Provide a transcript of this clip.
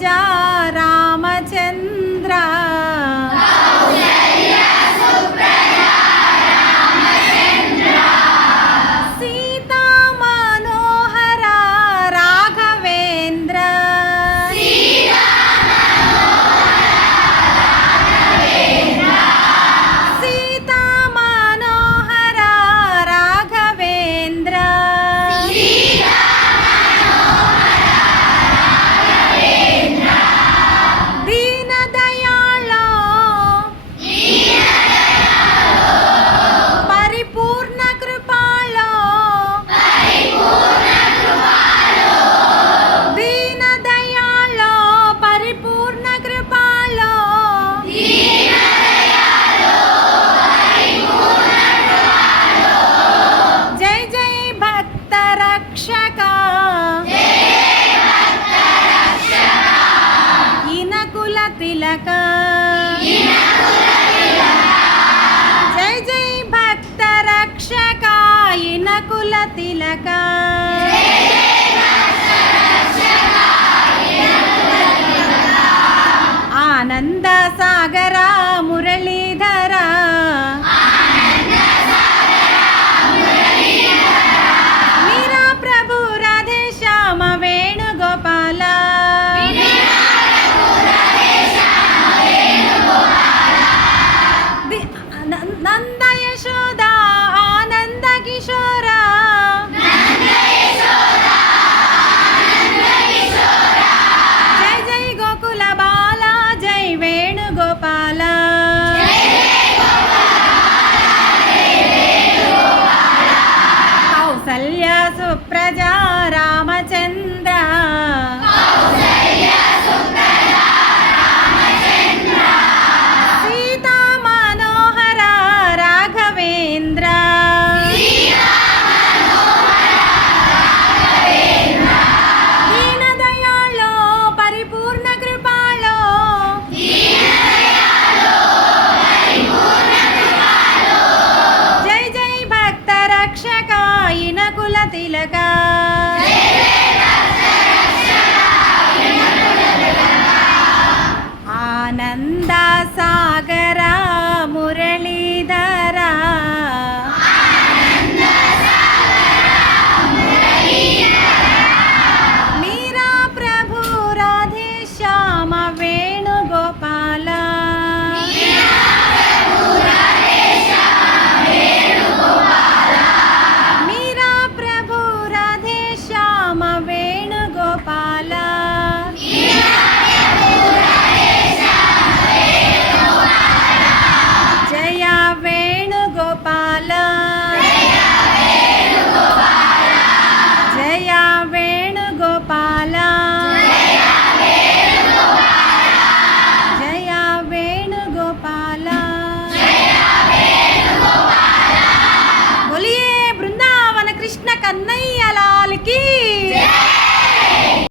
जा రక్షక. ఇనకుల తిలక. జై జై భక్త రక్షక ఇనకుల తిలక. ఆనంద మురళీధరా. ఇనకుల తిలక. ఆనంద సాగర mamá, ve